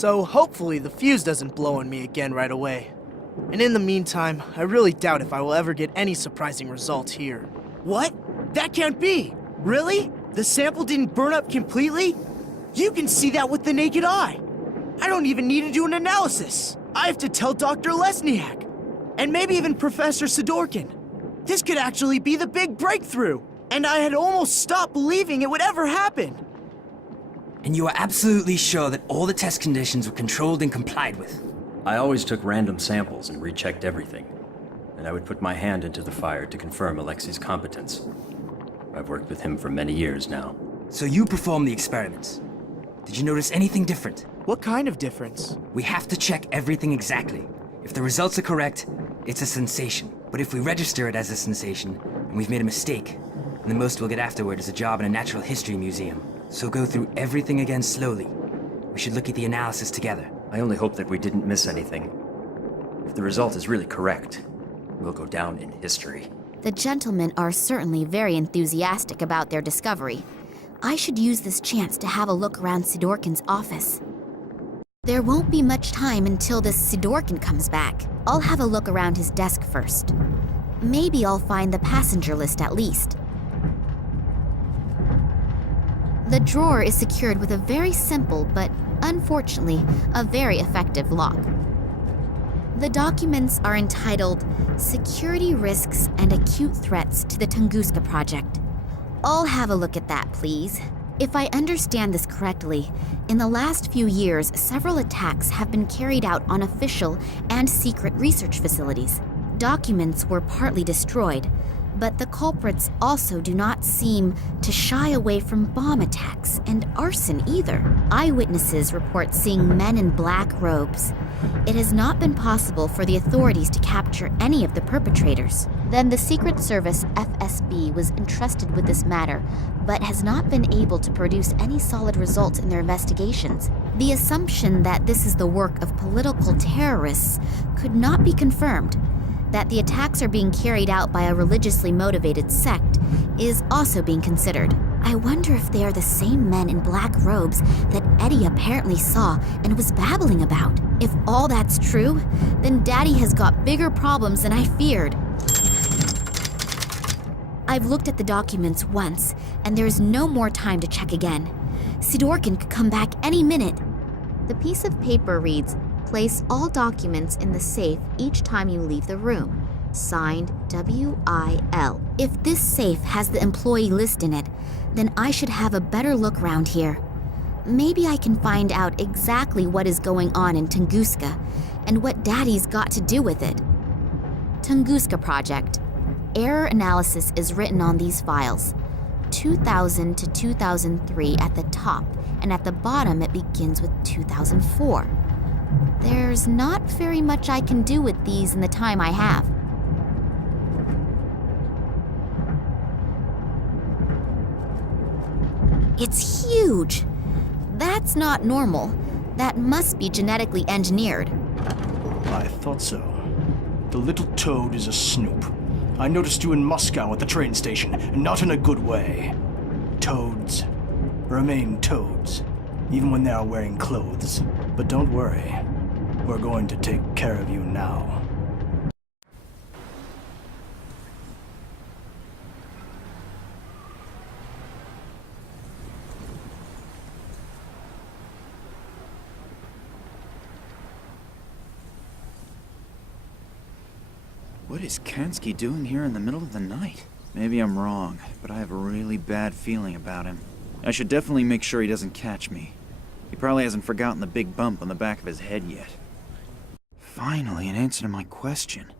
So hopefully the fuse doesn't blow on me again right away. And in the meantime, I really doubt if I will ever get any surprising results here. What? That can't be! Really? The sample didn't burn up completely? You can see that with the naked eye! I don't even need to do an analysis! I have to tell Dr. Lesniak! And maybe even Professor Sidorkin. This could actually be the big breakthrough! And I had almost stopped believing it would ever happen! And you are absolutely sure that all the test conditions were controlled and complied with? I always took random samples and rechecked everything. And I would put my hand into the fire to confirm Alexei's competence. I've worked with him for many years now. So you performed the experiments. Did you notice anything different? What kind of difference? We have to check everything exactly. If the results are correct, it's a sensation. But if we register it as a sensation, and we've made a mistake, then the most we'll get afterward is a job in a natural history museum. So go through everything again slowly. We should look at the analysis together. I only hope that we didn't miss anything. If the result is really correct, we'll go down in history. The gentlemen are certainly very enthusiastic about their discovery. I should use this chance to have a look around Sidorkin's office. There won't be much time until this Sidorkin comes back. I'll have a look around his desk first. Maybe I'll find the passenger list at least. The drawer is secured with a very simple, but unfortunately, a very effective lock. The documents are entitled Security Risks and Acute Threats to the Tunguska Project. I'll have a look at that, please. If I understand this correctly, in the last few years, several attacks have been carried out on official and secret research facilities. Documents were partly destroyed, but the culprits also do not seem to shy away from bomb attacks and arson either. Eyewitnesses report seeing men in black robes. It has not been possible for the authorities to capture any of the perpetrators. Then the Secret Service FSB was entrusted with this matter, but has not been able to produce any solid results in their investigations. The assumption that this is the work of political terrorists could not be confirmed. That the attacks are being carried out by a religiously motivated sect is also being considered. I wonder if they are the same men in black robes that Eddie apparently saw and was babbling about. If all that's true, then Daddy has got bigger problems than I feared. I've looked at the documents once, and there is no more time to check again. Sidorkin could come back any minute. The piece of paper reads, "Place all documents in the safe each time you leave the room. Signed, W.I.L." If this safe has the employee list in it, then I should have a better look around here. Maybe I can find out exactly what is going on in Tunguska and what Daddy's got to do with it. Tunguska Project. Error analysis is written on these files. 2000 to 2003 at the top, and at the bottom it begins with 2004. There's not very much I can do with these in the time I have. It's huge! That's not normal. That must be genetically engineered. I thought so. The little toad is a snoop. I noticed you in Moscow at the train station, and not in a good way. Toads remain toads, even when they are wearing clothes. But don't worry. We're going to take care of you now. What is Kansky doing here in the middle of the night? Maybe I'm wrong, but I have a really bad feeling about him. I should definitely make sure he doesn't catch me. He probably hasn't forgotten the big bump on the back of his head yet. Finally, an answer to my question.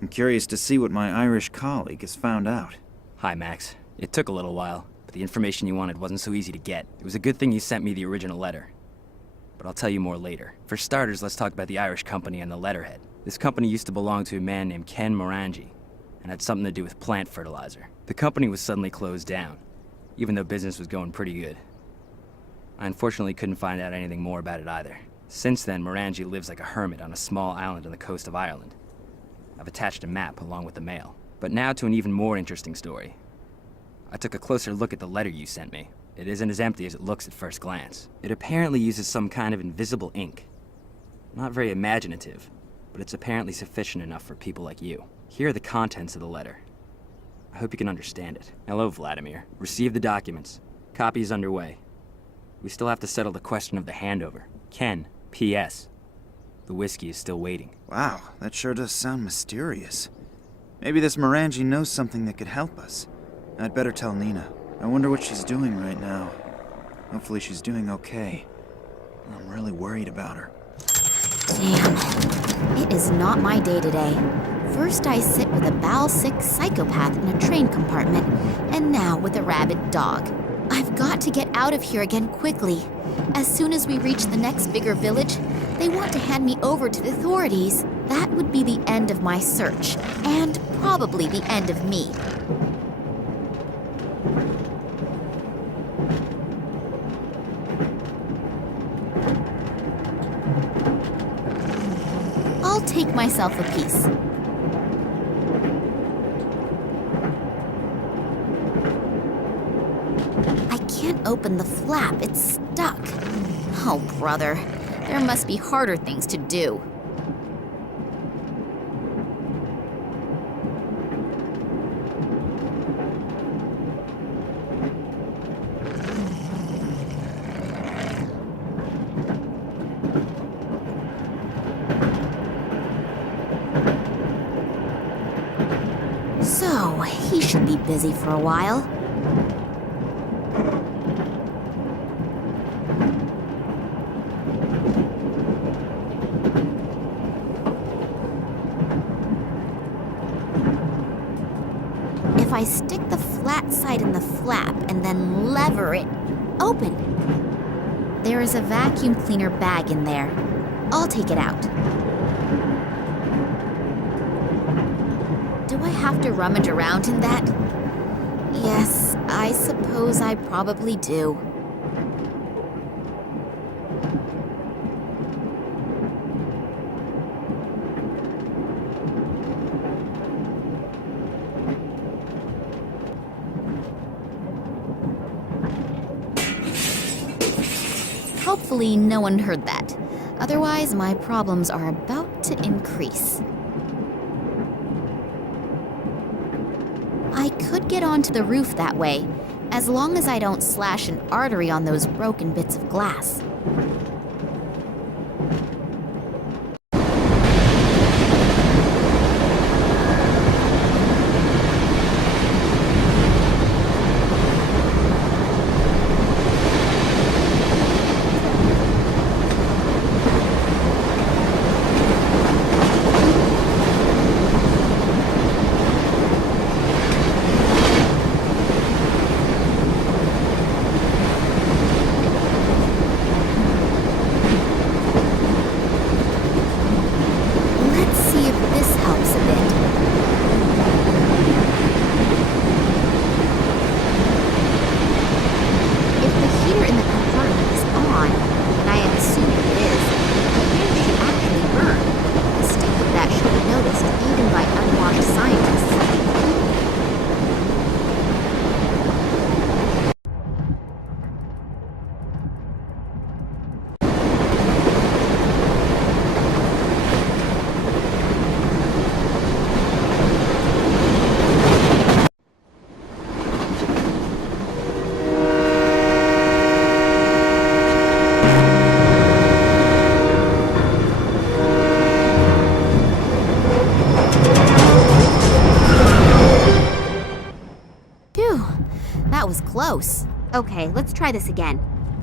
I'm curious to see what my Irish colleague has found out. Hi, Max. It took a little while, but the information you wanted wasn't so easy to get. It was a good thing you sent me the original letter. But I'll tell you more later. For starters, let's talk about the Irish company and the letterhead. This company used to belong to a man named Ken Morangi, and had something to do with plant fertilizer. The company was suddenly closed down, even though business was going pretty good. I unfortunately couldn't find out anything more about it either. Since then, Morangi lives like a hermit on a small island on the coast of Ireland. I've attached a map along with the mail. But now to an even more interesting story. I took a closer look at the letter you sent me. It isn't as empty as it looks at first glance. It apparently uses some kind of invisible ink. Not very imaginative, but it's apparently sufficient enough for people like you. Here are the contents of the letter. I hope you can understand it. Hello, Vladimir. Receive the documents. Copy is underway. We still have to settle the question of the handover. Ken, P.S. The whiskey is still waiting. Wow, that sure does sound mysterious. Maybe this Morangi knows something that could help us. I'd better tell Nina. I wonder what she's doing right now. Hopefully she's doing okay. I'm really worried about her. Damn. It is not my day today. First I sit with a bowel-sick psychopath in a train compartment, and now with a rabid dog. I've got to get out of here again quickly. As soon as we reach the next bigger village, they want to hand me over to the authorities. That would be the end of my search, and probably the end of me. I'll take myself a piece. I can't open the flap, it's stuck. Oh, brother, there must be harder things to do. So, he should be busy for a while. If I stick the flat side in the flap and then lever it open. There is a vacuum cleaner bag in there. I'll take it out. Do I have to rummage around in that? Yes, I suppose I probably do. Hopefully no one heard that. Otherwise, my problems are about to increase. I could get onto the roof that way, as long as I don't slash an artery on those broken bits of glass. That was close. Okay, let's try this again.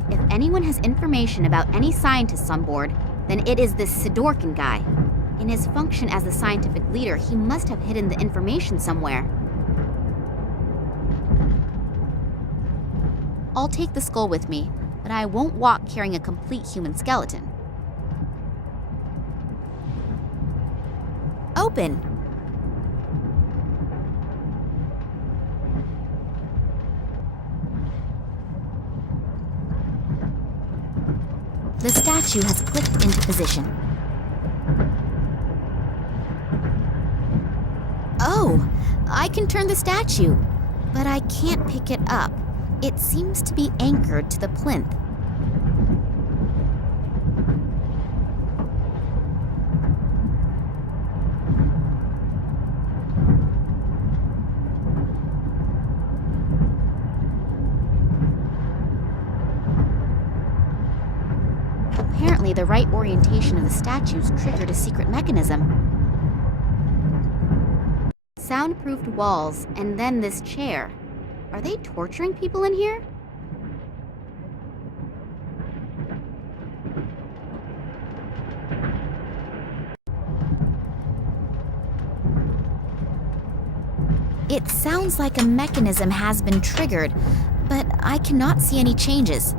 If anyone has information about any scientists on board, then it is this Sidorkin guy. In his function as the scientific leader, he must have hidden the information somewhere. I'll take the skull with me, but I won't walk carrying a complete human skeleton. Open! The statue has clicked into position. Oh, I can turn the statue, but I can't pick it up. It seems to be anchored to the plinth. Apparently, the right orientation of the statues triggered a secret mechanism. Soundproofed walls, and then this chair. Are they torturing people in here? It sounds like a mechanism has been triggered, but I cannot see any changes.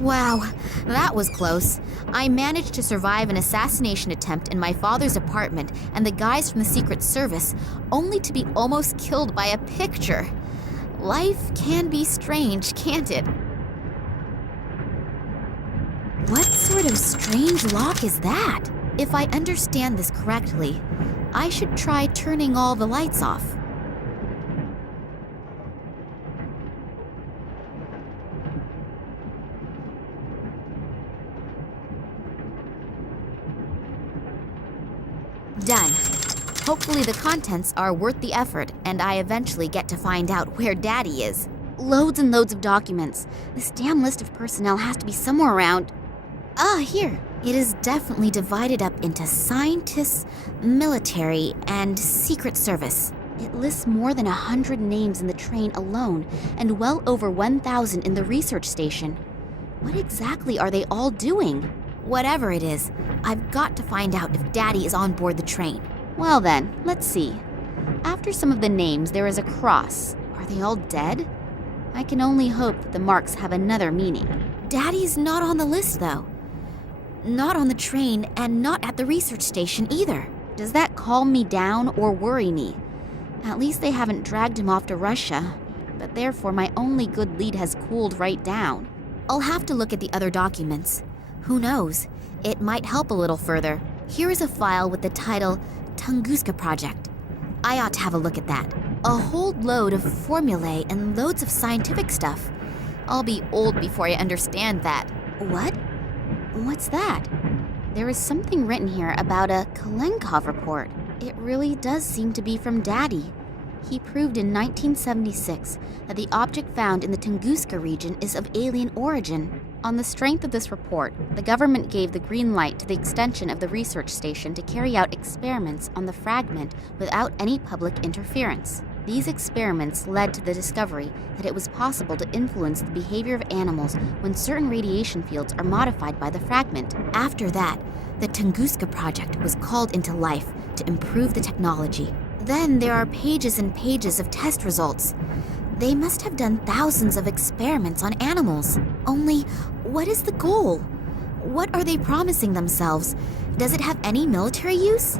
Wow, that was close. I managed to survive an assassination attempt in my father's apartment and the guys from the Secret Service, only to be almost killed by a picture. Life can be strange, can't it? What sort of strange lock is that? If I understand this correctly, I should try turning all the lights off. Done. Hopefully the contents are worth the effort, and I eventually get to find out where Daddy is. Loads and loads of documents. This damn list of personnel has to be somewhere around. Ah, here. It is definitely divided up into scientists, military, and Secret Service. It lists more than 100 names in the train alone, and well over 1,000 in the research station. What exactly are they all doing? Whatever it is, I've got to find out if Daddy is on board the train. Well then, let's see. After some of the names, there is a cross. Are they all dead? I can only hope that the marks have another meaning. Daddy's not on the list, though. Not on the train, and not at the research station either. Does that calm me down or worry me? At least they haven't dragged him off to Russia, but therefore my only good lead has cooled right down. I'll have to look at the other documents. Who knows? It might help a little further. Here is a file with the title Tunguska Project. I ought to have a look at that. A whole load of formulae and loads of scientific stuff. I'll be old before I understand that. What? What's that? There is something written here about a Kalenkov report. It really does seem to be from Daddy. He proved in 1976 that the object found in the Tunguska region is of alien origin. On the strength of this report, the government gave the green light to the extension of the research station to carry out experiments on the fragment without any public interference. These experiments led to the discovery that it was possible to influence the behavior of animals when certain radiation fields are modified by the fragment. After that, the Tunguska project was called into life to improve the technology. Then there are pages and pages of test results. They must have done thousands of experiments on animals. Only, what is the goal? What are they promising themselves? Does it have any military use?